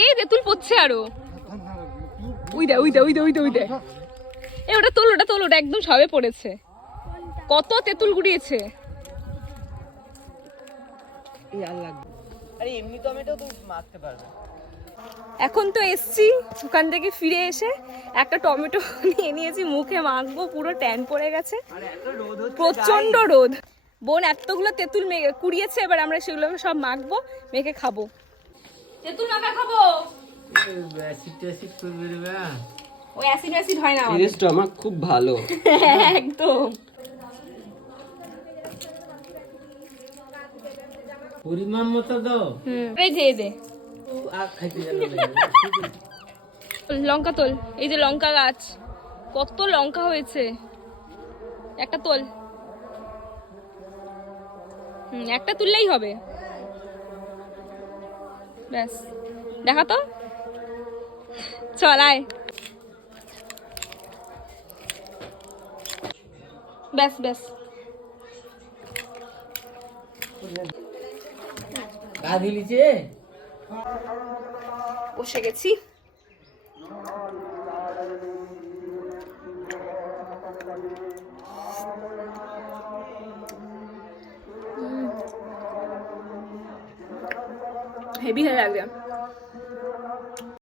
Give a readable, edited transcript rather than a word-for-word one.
এই তেঁতুল পড়ছে আরো। উই দে উই দে উই দে উই দে উই দে। এ ওটা তোল ওটা একদম সবে পড়েছে। কত তেঁতুল গুড়িয়েছে। আরে এমনি টমেটো তো মাখতে পারবে। এখন তো এসছি দোকান থেকে ফিরে এসে একটা টমেটো নিয়ে নিয়েছি, মুখে মাখবো, পুরো ট্যান পড়ে গেছে, প্রচন্ড রোদ। বোন এতগুলো তেঁতুল কুড়িয়েছে, এবার আমরা সেগুলো সব মাখবো, মেখে খাবো। তেঁতুল মাখা খাবো। ওই অ্যাসিড হয় না আমাদের। স্টমাক খুব ভালো। একদম। পরিমাণ মতো দাও। এই যে দে লঙ্কা তোল। এই যে লঙ্কা গাছ, কত লঙ্কা হয়েছে। একটা তোল। একটা তুললেই হবে। ব্যাস, দেখা তো, চল আয়। ব্যাস ব্যাস। বসে গেছি। হেভি লাগবে।